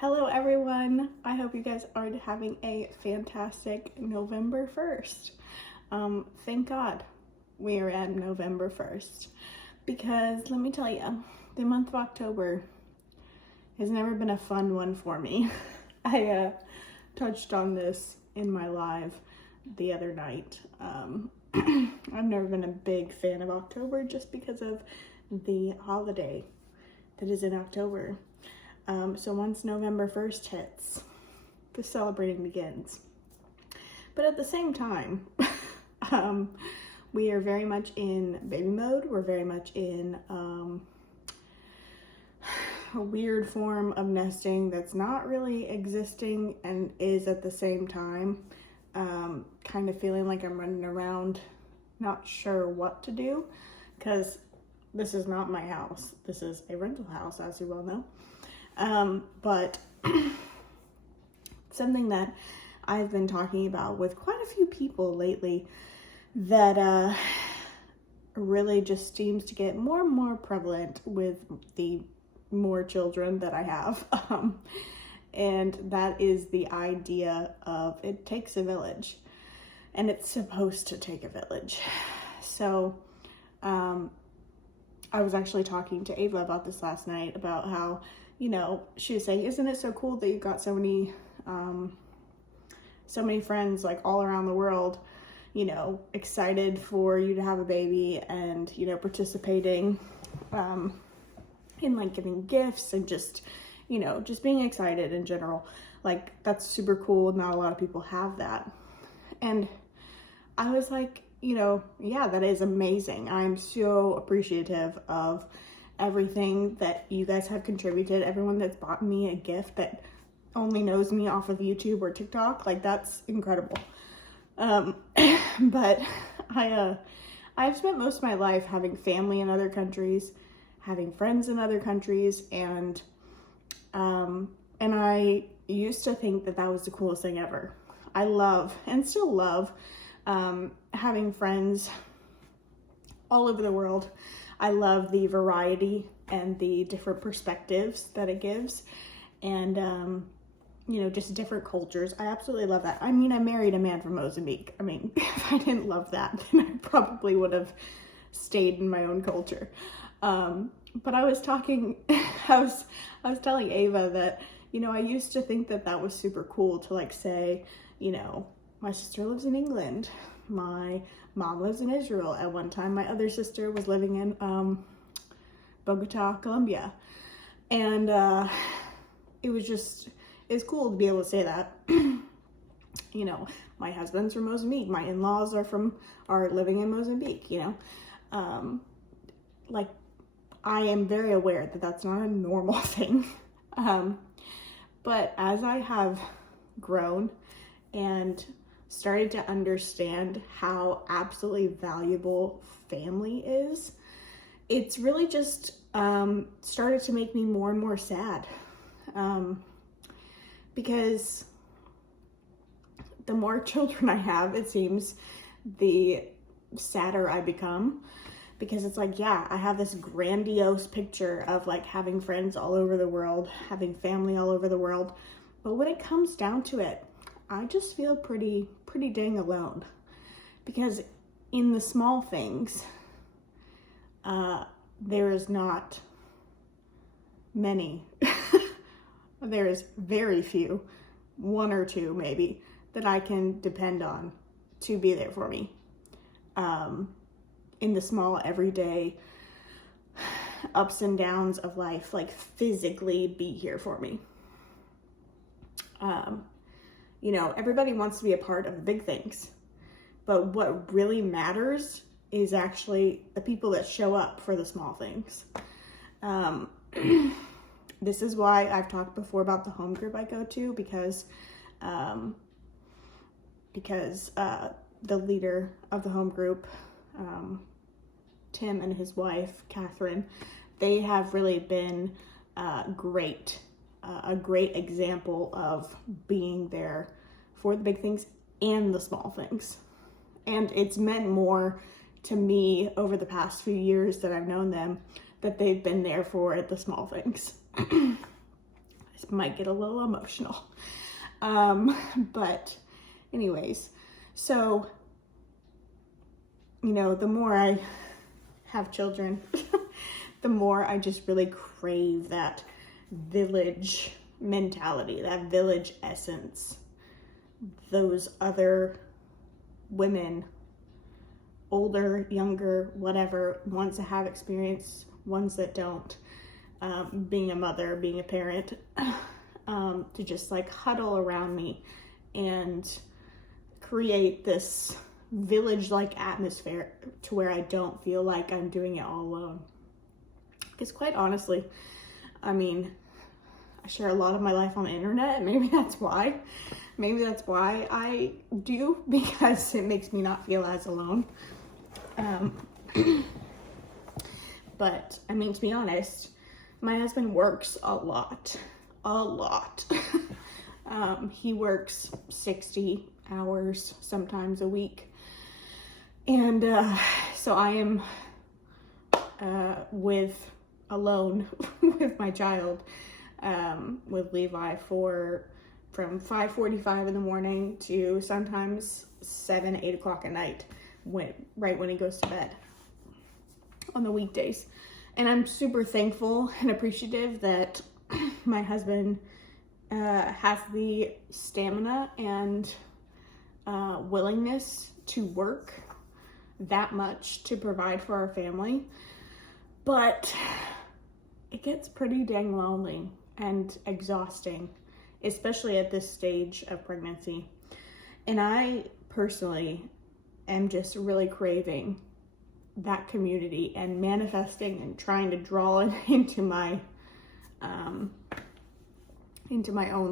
Hello everyone. I hope you guys are having a fantastic November 1st. Thank God we are at November 1st because let me tell you, the month of October has never been a fun one for me. I touched on this in my live the other night. I've never been a big fan of October just because of the holiday that is in October. So once November 1st hits, the celebrating begins. But at the same time, we are very much in baby mode. We're very much in a weird form of nesting that's not really existing and is at the same time kind of feeling like I'm running around not sure what to do, because this is not my house. This is a rental house, as you well know. But something that I've been talking about with quite a few people lately that really just seems to get more and more prevalent with the more children that I have. And that is the idea of it takes a village, and it's supposed to take a village. So I was actually talking to Ava about this last night, about how, you know, she was saying, isn't it so cool that you've got so many friends like all around the world, you know, excited for you to have a baby and, you know, participating in like giving gifts and just, you know, just being excited in general. Like, that's super cool. Not a lot of people have that. And I was like, you know, yeah, that is amazing. I'm so appreciative of everything that you guys have contributed, everyone that's bought me a gift that only knows me off of YouTube or TikTok. Like, that's incredible. But I've spent most of my life having family in other countries, having friends in other countries, and I used to think that that was the coolest thing ever. I love, and still love, having friends all over the world. I love the variety and the different perspectives that it gives, and you know, just different cultures. I absolutely love that. I mean, I married a man from Mozambique. I mean, if I didn't love that, then I probably would have stayed in my own culture. But I was talking, I was telling Ava that, you know, I used to think that that was super cool to like say, you know, my sister lives in England, my mom lives in Israel. At one time, my other sister was living in Bogota, Colombia. And it's cool to be able to say that. You know, my husband's from Mozambique. My in-laws are living in Mozambique, you know. Like, I am very aware that that's not a normal thing. But as I have grown and started to understand how absolutely valuable family is, it's really just started to make me more and more sad. Because the more children I have, it seems, the sadder I become. Because it's like, yeah, I have this grandiose picture of like having friends all over the world, having family all over the world. But when it comes down to it, I just feel pretty dang alone. Because in the small things, there is not many. There's very few, one or two maybe, that I can depend on to be there for me. In the small everyday ups and downs of life, like physically be here for me. You know, everybody wants to be a part of the big things, but what really matters is actually the people that show up for the small things. This is why I've talked before about the home group I go to, because the leader of the home group, Tim, and his wife, Catherine, they have really been a great example of being there for the big things and the small things. And it's meant more to me over the past few years that I've known them, that they've been there for the small things. This might get a little emotional. But anyways, so, you know, the more I have children, the more I just really crave that village mentality, that village essence. Those other women, older, younger, whatever, ones that have experience, ones that don't, being a mother, being a parent, to just like huddle around me and create this village-like atmosphere to where I don't feel like I'm doing it all alone. Because quite honestly, I mean, I share a lot of my life on the internet, and maybe that's why I do, because it makes me not feel as alone. But I mean, to be honest, my husband works a lot. He works 60 hours sometimes a week. And so I am alone with my child, with Levi from 5:45 in the morning to sometimes 7, 8 o'clock at night, right when he goes to bed on the weekdays. And I'm super thankful and appreciative that my husband has the stamina and willingness to work that much to provide for our family. But it gets pretty dang lonely and exhausting, especially at this stage of pregnancy. And I personally am just really craving that community and manifesting and trying to draw it into my own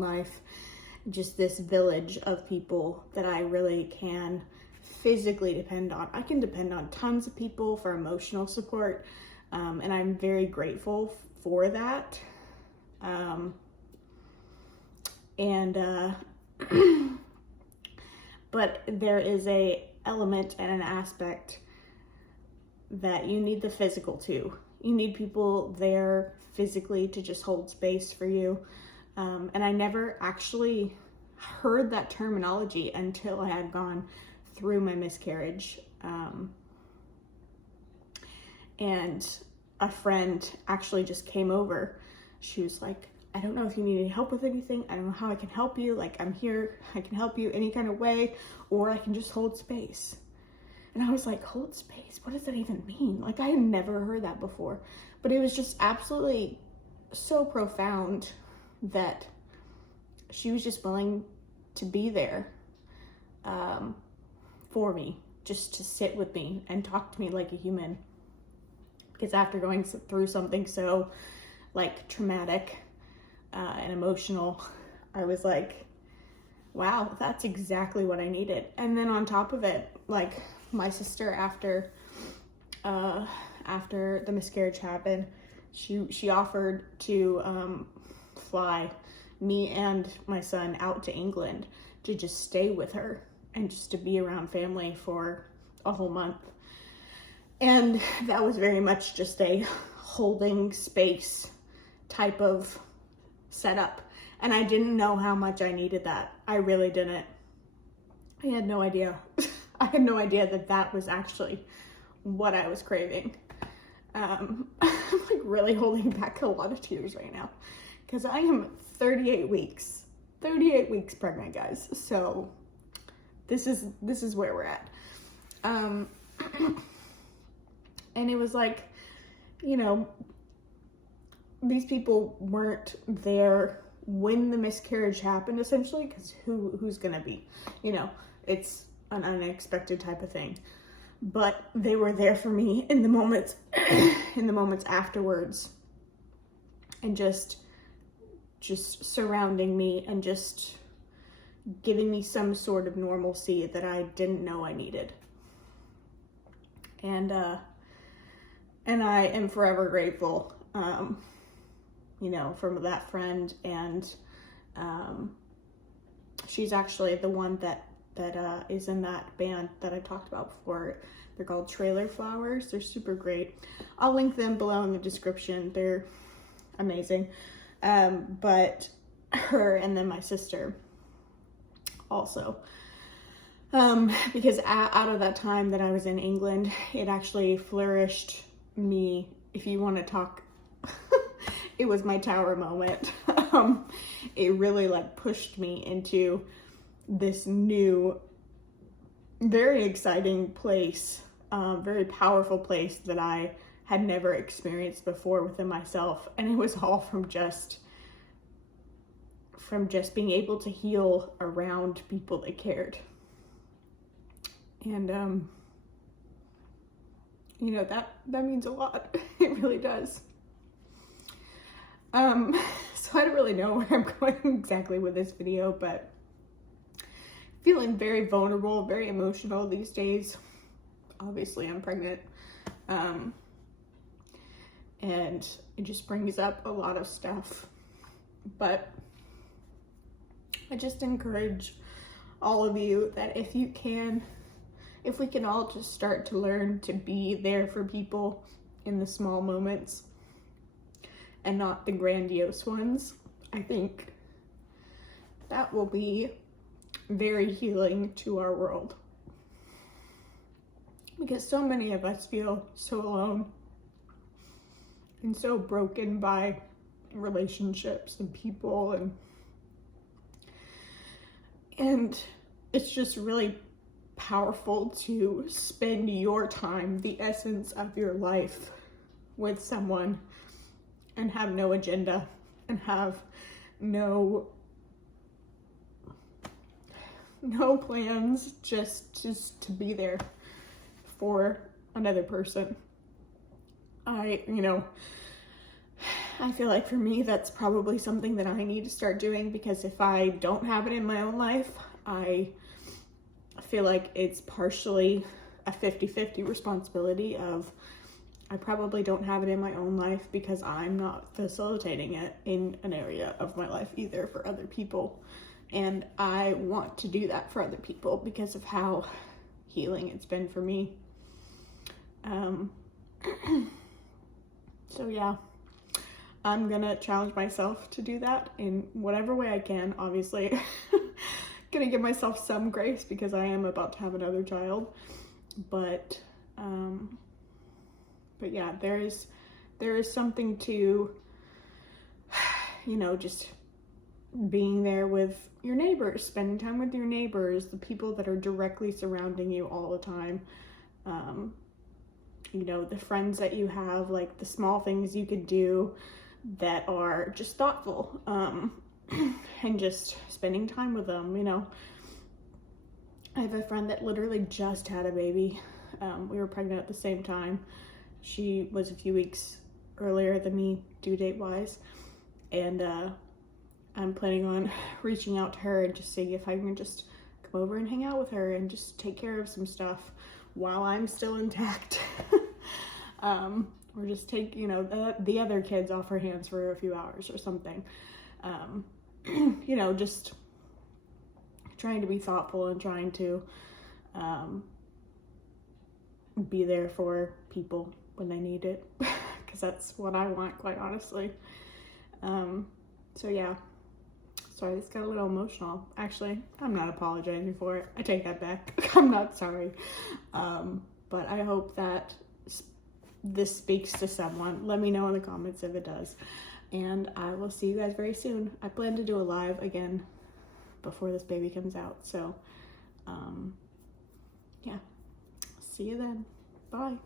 life. Just this village of people that I really can physically depend on. I can depend on tons of people for emotional support, and I'm very grateful for that. But there is a element and an aspect that you need the physical too. You need people there physically to just hold space for you. And I never actually heard that terminology until I had gone through my miscarriage. And a friend actually just came over. She was like, I don't know if you need any help with anything. I don't know how I can help you. Like, I'm here. I can help you any kind of way, or I can just hold space. And I was like, hold space? What does that even mean? Like, I had never heard that before. But it was just absolutely so profound that she was just willing to be there for me, just to sit with me and talk to me like a human. Because after going through something so like traumatic and emotional, I was like, wow, that's exactly what I needed. And then on top of it, like my sister, after the miscarriage happened, she offered to fly me and my son out to England to just stay with her and just to be around family for a whole month. And that was very much just a holding space type of setup. And I didn't know how much I needed that. I really didn't. I had no idea. I had no idea that that was actually what I was craving. I'm like really holding back a lot of tears right now because I am 38 weeks pregnant, guys. So this is where we're at. And it was like, you know, these people weren't there when the miscarriage happened, essentially, because who's gonna be, you know, it's an unexpected type of thing. But they were there for me in the moments afterwards, and just surrounding me and just giving me some sort of normalcy that I didn't know I needed. And I am forever grateful, you know, from that friend. And she's actually the one that is in that band that I talked about before. They're called Trailer Flowers. They're super great. I'll link them below in the description. They're amazing. But her and then my sister also. Because out of that time that I was in England, it actually flourished me, if you want to talk, it was my tower moment. It really like pushed me into this new, very exciting place, very powerful place that I had never experienced before within myself. And it was all from just being able to heal around people that cared. And, you know, that means a lot. It really does. So I don't really know where I'm going exactly with this video, but feeling very vulnerable, very emotional these days. Obviously, I'm pregnant. And it just brings up a lot of stuff. But I just encourage all of you that if we can all just start to learn to be there for people in the small moments and not the grandiose ones, I think that will be very healing to our world. Because so many of us feel so alone and so broken by relationships and people, and it's just really powerful to spend your time, the essence of your life, with someone and have no agenda and have no plans, just to be there for another person. I feel like for me, that's probably something that I need to start doing, because if I don't have it in my own life, I feel like it's partially a 50-50 responsibility of, I probably don't have it in my own life because I'm not facilitating it in an area of my life either for other people. And I want to do that for other people because of how healing it's been for me. So yeah, I'm gonna challenge myself to do that in whatever way I can. Obviously, gonna give myself some grace because I am about to have another child, but yeah, there is something to, you know, just being there with your neighbors, spending time with your neighbors, the people that are directly surrounding you all the time. You know, the friends that you have, like the small things you could do that are just thoughtful, and just spending time with them. You know, I have a friend that literally just had a baby. We were pregnant at the same time. She was a few weeks earlier than me, due date wise, and I'm planning on reaching out to her and just seeing if I can just come over and hang out with her and just take care of some stuff while I'm still intact. Or just take, you know, the other kids off her hands for a few hours or something. You know, just trying to be thoughtful and trying to be there for people when they need it, because that's what I want, quite honestly. So yeah, sorry, this got a little emotional. Actually, I'm not apologizing for it. I take that back. I'm not sorry. But I hope that this speaks to someone. Let me know in the comments if it does. And I will see you guys very soon. I plan to do a live again before this baby comes out. So, yeah. See you then. Bye.